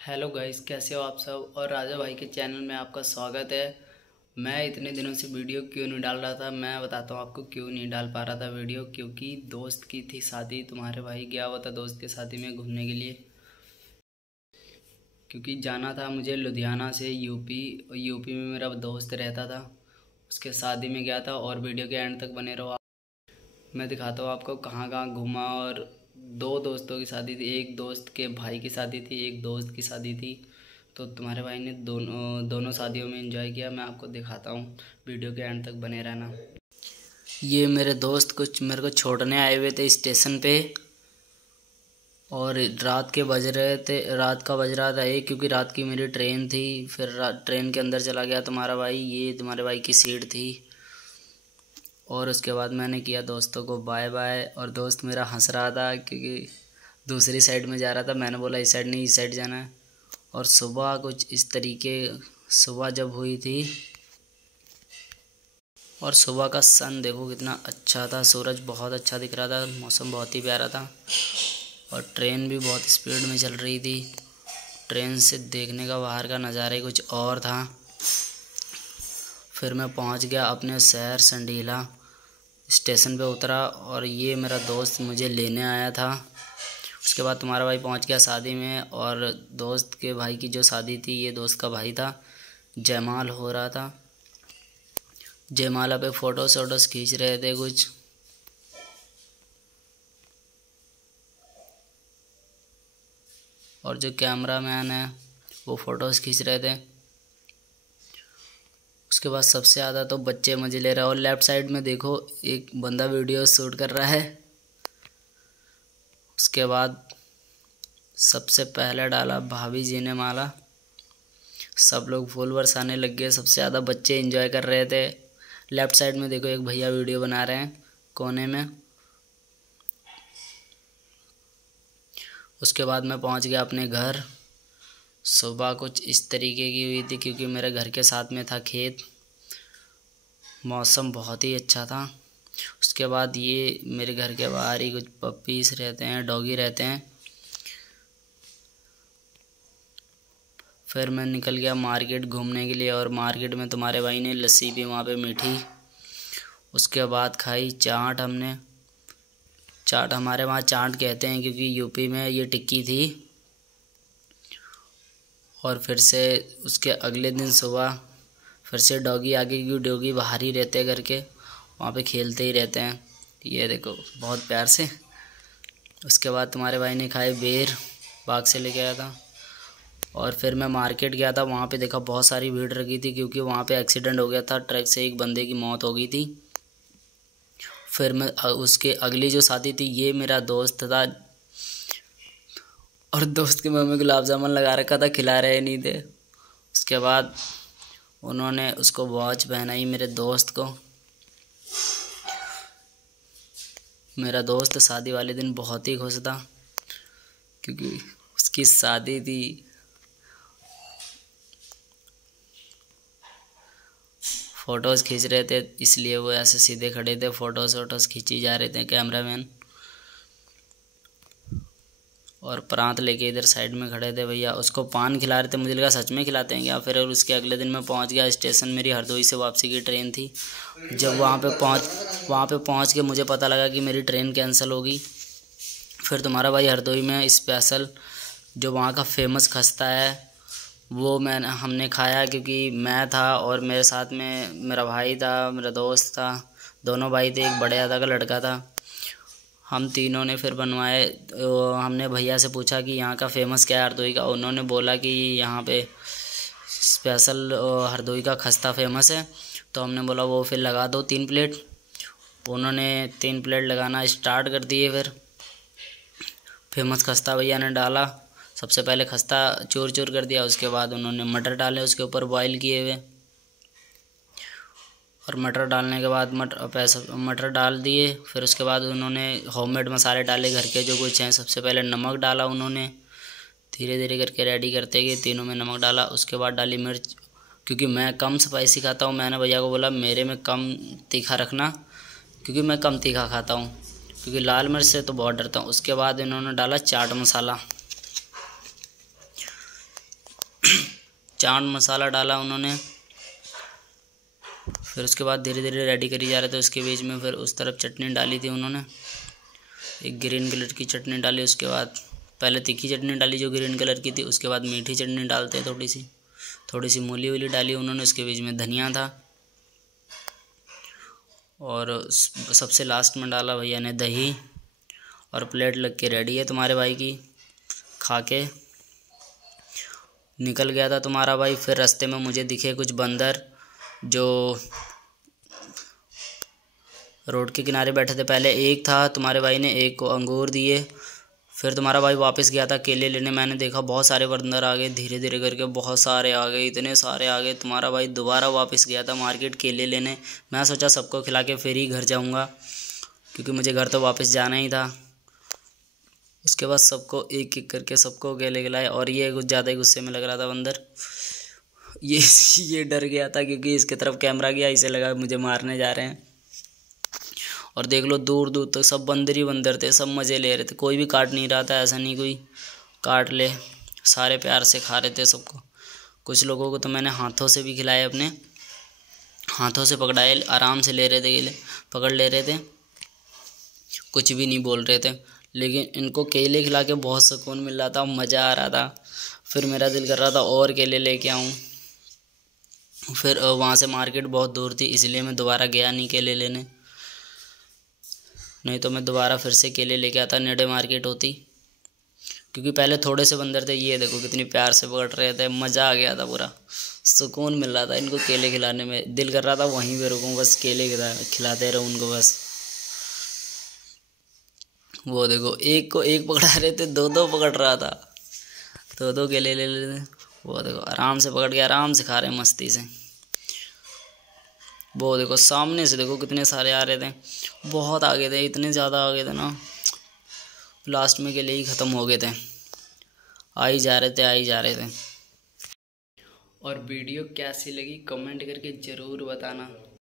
Hello guys, कैसे हो आप सब। और राजा भाई के चैनल में आपका स्वागत है। मैं इतने दिनों से वीडियो क्यों नहीं डाल रहा था, मैं बताता हूँ आपको क्यों नहीं डाल पा रहा था वीडियो। क्योंकि दोस्त की थी शादी, तुम्हारे भाई गया हुआ था दोस्त के शादी में घूमने के लिए। क्योंकि जाना था मुझे लुधियाना से यूपी, और यूपी में मेरा दोस्त रहता था, उसके शादी में गया था। और वीडियो के एंड तक बने रहो, मैं दिखाता हूँ आपको कहाँ कहाँ घूमा। और दो दोस्तों की शादी थी, एक दोस्त के भाई की शादी थी, एक दोस्त की शादी थी। तो तुम्हारे भाई ने दोनों दोनों शादियों में एंजॉय किया। मैं आपको दिखाता हूँ, वीडियो के एंड तक बने रहना। ये मेरे दोस्त कुछ मेरे को छोड़ने आए हुए थे स्टेशन पे, और रात का बज रहा था एक, क्योंकि रात की मेरी ट्रेन थी। फिर ट्रेन के अंदर चला गया तुम्हारा भाई, ये तुम्हारे भाई की सीट थी। और उसके बाद मैंने किया दोस्तों को बाय बाय, और दोस्त मेरा हंस रहा था क्योंकि दूसरी साइड में जा रहा था। मैंने बोला इस साइड नहीं, इस साइड जाना है। और सुबह कुछ इस तरीके, सुबह जब हुई थी, और सुबह का सन देखो कितना अच्छा था, सूरज बहुत अच्छा दिख रहा था, मौसम बहुत ही प्यारा था। और ट्रेन भी बहुत स्पीड में चल रही थी। ट्रेन से देखने का बाहर का नज़ारा ही कुछ और था। फिर मैं पहुंच गया अपने शहर संडीला, स्टेशन पे उतरा, और ये मेरा दोस्त मुझे लेने आया था। उसके बाद तुम्हारा भाई पहुंच गया शादी में। और दोस्त के भाई की जो शादी थी, ये दोस्त का भाई था, जयमाल हो रहा था। जयमाला पे फ़ोटोज़ खींच रहे थे कुछ। और जो कैमरामैन है वो फ़ोटोज़ खींच रहे थे। उसके बाद सबसे ज़्यादा तो बच्चे मज़े ले रहे हैं। और लेफ़्ट साइड में देखो एक बंदा वीडियो शूट कर रहा है। उसके बाद सबसे पहले डाला भाभी जी ने माला, सब लोग फूल बरसाने लग गए। सबसे ज़्यादा बच्चे एंजॉय कर रहे थे। लेफ़्ट साइड में देखो एक भैया वीडियो बना रहे हैं कोने में। उसके बाद मैं पहुंच गया अपने घर। सुबह कुछ इस तरीके की हुई थी, क्योंकि मेरे घर के साथ में था खेत, मौसम बहुत ही अच्छा था। उसके बाद ये मेरे घर के बाहर ही कुछ पपीज़ रहते हैं, डॉगी रहते हैं। फिर मैं निकल गया मार्केट घूमने के लिए, और मार्केट में तुम्हारे भाई ने लस्सी भी वहाँ पे मीठी। उसके बाद खाई चाट हमने। चाट हमारे वहाँ चाट कहते हैं, क्योंकि यूपी में ये टिक्की थी। और फिर से उसके अगले दिन सुबह फिर से डॉगी आगे, क्योंकि डॉगी बाहर ही रहते हैं घर के, वहाँ पे खेलते ही रहते हैं। ये देखो बहुत प्यार से। उसके बाद तुम्हारे भाई ने खाए बेर, बाग से लेके आया था। और फिर मैं मार्केट गया था, वहाँ पे देखा बहुत सारी भीड़ लगी थी, क्योंकि वहाँ पे एक्सीडेंट हो गया था, ट्रक से एक बंदे की मौत हो गई थी। फिर मैं उसके अगली जो शादी थी, ये मेरा दोस्त था, और दोस्त की मम्मी गुलाब जामुन लगा रखा था, खिला रहे नहीं थे। उसके बाद उन्होंने उसको वॉच पहनाई मेरे दोस्त को। मेरा दोस्त शादी वाले दिन बहुत ही खुश था, क्योंकि उसकी शादी थी। फ़ोटोज़ खींच रहे थे, इसलिए वो ऐसे सीधे खड़े थे, फ़ोटोज़ खींची जा रहे थे कैमरामैन। और प्रांत लेके इधर साइड में खड़े थे भैया, उसको पान खिला रहे थे। मुझे लगा सच में खिलाते हैं क्या। फिर उसके अगले दिन मैं पहुंच गया स्टेशन, मेरी हरदोई से वापसी की ट्रेन थी। जब वहाँ पे पहुंच के मुझे पता लगा कि मेरी ट्रेन कैंसिल होगी। फिर तुम्हारा भाई हरदोई में स्पेशल जो वहाँ का फेमस खस्ता है वो हमने खाया, क्योंकि मैं था और मेरे साथ में मेरा भाई था, मेरा दोस्त था, दोनों भाई थे, एक बड़े दादा का लड़का था। हम तीनों ने फिर बनवाए। हमने भैया से पूछा कि यहाँ का फ़ेमस क्या है हरदोई का। उन्होंने बोला कि यहाँ पे स्पेशल हरदोई का खस्ता फेमस है। तो हमने बोला वो फिर लगा दो 3 प्लेट। उन्होंने 3 प्लेट लगाना स्टार्ट कर दिए। फिर फेमस खस्ता भैया ने डाला। सबसे पहले खस्ता चूर चूर कर दिया, उसके बाद उन्होंने मटर डाले उसके ऊपर बॉईल किए हुए। और मटर डालने के बाद मटर डाल दिए। फिर उसके बाद उन्होंने होममेड मसाले डाले घर के जो कुछ हैं। सबसे पहले नमक डाला उन्होंने, धीरे धीरे करके रेडी करते गए, तीनों में नमक डाला। उसके बाद डाली मिर्च, क्योंकि मैं कम स्पाइसी खाता हूँ। मैंने भैया को बोला मेरे में कम तीखा रखना, क्योंकि मैं कम तीखा खाता हूँ, क्योंकि लाल मिर्च से तो बहुत डरता हूँ। उसके बाद इन्होंने डाला चाट मसाला। चाट मसाला डाला उन्होंने। फिर उसके बाद धीरे धीरे रेडी करी जा रहे थे। उसके बीच में फिर उस तरफ चटनी डाली थी उन्होंने, एक ग्रीन कलर की चटनी डाली। उसके बाद पहले तीखी चटनी डाली जो ग्रीन कलर की थी, उसके बाद मीठी चटनी डालते हैं थोड़ी सी मूली वूली डाली उन्होंने। उसके बीच में धनिया था और सबसे लास्ट में डाला भैया ने दही। और प्लेट लग के रेडी है तुम्हारे भाई की। खा के निकल गया था तुम्हारा भाई। फिर रास्ते में मुझे दिखे कुछ बंदर जो रोड के किनारे बैठे थे। पहले एक था, तुम्हारे भाई ने एक को अंगूर दिए। फिर तुम्हारा भाई वापस गया था केले लेने। मैंने देखा बहुत सारे बंदर आ गए, धीरे धीरे करके बहुत सारे आ गए, इतने सारे आ गए। तुम्हारा भाई दोबारा वापस गया था मार्केट केले लेने। मैं सोचा सबको खिला के फिर ही घर जाऊंगा, क्योंकि मुझे घर तो वापस जाना ही था। उसके बाद सबको एक एक करके सबको केले खिलाए। और ये कुछ ज़्यादा ही गुस्से में लग रहा था बंदर। ये डर गया था क्योंकि इसके तरफ कैमरा गया, इसे लगा मुझे मारने जा रहे हैं। और देख लो दूर दूर तक सब बंदर ही बंदर थे, सब मज़े ले रहे थे, कोई भी काट नहीं रहा था। ऐसा नहीं कोई काट ले, सारे प्यार से खा रहे थे सबको। कुछ लोगों को तो मैंने हाथों से भी खिलाए, अपने हाथों से पकड़ाए, आराम से ले रहे थे केले, पकड़ ले रहे थे, कुछ भी नहीं बोल रहे थे। लेकिन इनको केले खिला के बहुत सुकून मिल रहा था, मज़ा आ रहा था। फिर मेरा दिल कर रहा था और केले लेके आऊँ। फिर वहाँ से मार्केट बहुत दूर थी, इसलिए मैं दोबारा गया नहीं केले लेने, नहीं तो मैं दोबारा फिर से केले लेके आता नेड़े मार्केट होती। क्योंकि पहले थोड़े से बंदर थे, ये देखो कितनी प्यार से पकड़ रहे थे, मज़ा आ गया था, पूरा सुकून मिल रहा था इनको केले खिलाने में। दिल कर रहा था वहीं पे रुकूं, बस केले खिलाते रहूं उनको बस। वो देखो एक को एक पकड़ा रहे थे, दो दो पकड़ रहा था, दो दो केले ले लेते। वो देखो आराम से पकड़ के आराम से खा रहे मस्ती से। वो देखो सामने से देखो कितने सारे आ रहे थे, बहुत आगे थे, इतने ज़्यादा आ गए थे ना, लास्ट में केले ही ख़त्म हो गए थे। आ ही जा रहे थे। और वीडियो कैसी लगी कमेंट करके ज़रूर बताना।